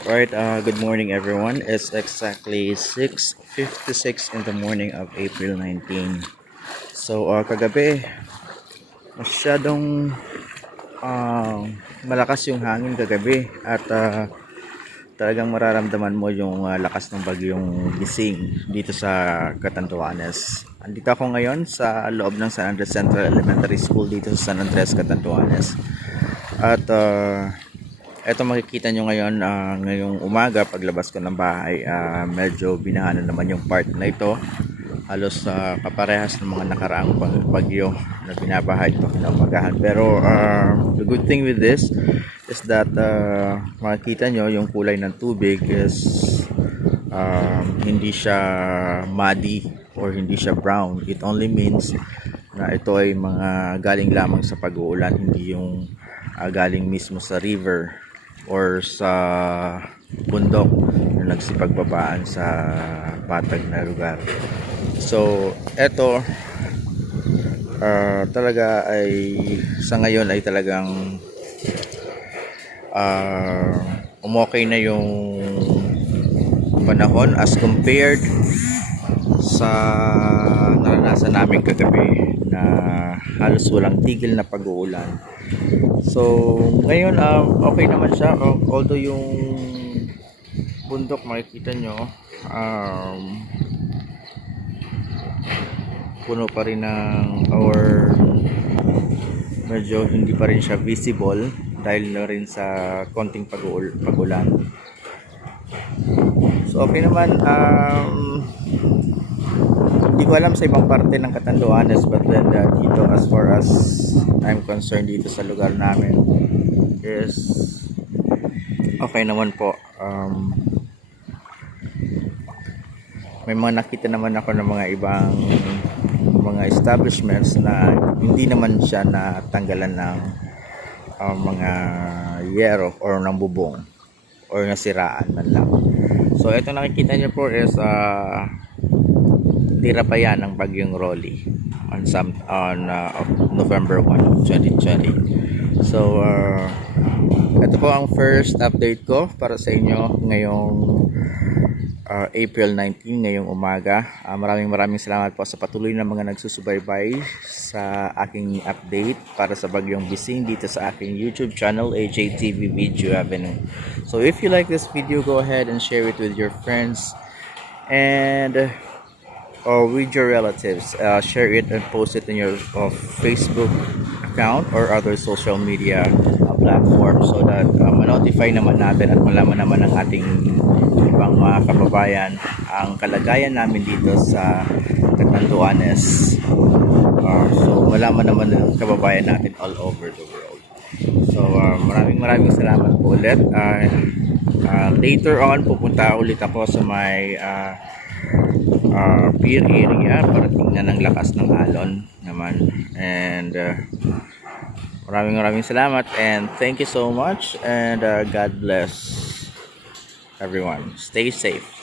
Alright, good morning everyone. It's exactly 6:56 in the morning of April 19. So, kagabi, masyadong malakas yung hangin kagabi at talagang mararamdaman mo yung lakas ng bagyong gising dito sa Catanduanes. Andito ako ngayon sa loob ng San Andres Central Elementary School dito sa San Andres, Catanduanes. At eto makikita nyo ngayon, ngayong umaga paglabas ko ng bahay, medyo binahanan naman yung part na ito. Halos kaparehas ng mga nakaraang bagyo na binabahay ito kinaumagahan. Pero the good thing with this is that makikita nyo yung kulay ng tubig is hindi siya muddy or hindi siya brown. It only means na ito ay mga galing lamang sa pag-uulan, hindi yung galing mismo sa river or sa bundok na nagsipagbabaan sa patag na lugar. So eto talaga ay sa ngayon ay talagang umokay na yung panahon as compared sa naranasan namin kagabi na halos walang tigil na pag-uulan. So ngayon okay naman siya, although yung bundok makikita nyo puno pa rin ng or medyo hindi pa rin siya visible dahil na rin sa konting pag-ulan. So okay naman. Hindi ko alam sa ibang parte ng Catanduanes, but then dito as far as I'm concerned dito sa lugar namin is okay naman po. May mga nakita naman ako ng mga ibang mga establishments na hindi naman siya natanggalan ng mga yero or ng bubong or nasiraan man lang. So ito nakikita niyo po is tira pa yan ng bagyong Rolly on November 1, 2020. So ito po ang first update ko para sa inyo ngayong April 19, ngayong umaga. Maraming salamat po sa patuloy na mga nagsusubaybay sa aking update para sa bagyong Bising dito sa aking YouTube channel, AJTV Video Avenue. So if you like this video, go ahead and share it with your friends and or with your relatives. Share it and post it in your Facebook account or other social media platform so that ma-notify naman natin at malaman naman ng ating ibang mga kababayan ang kalagayan namin dito sa Catanduanes. So malaman naman ng kababayan natin all over the world. So maraming salamat po ulit. Later on pupunta ulit ako sa may pier area para tingnan ang lakas ng alon naman. And maraming salamat and thank you so much and God bless everyone. Stay safe.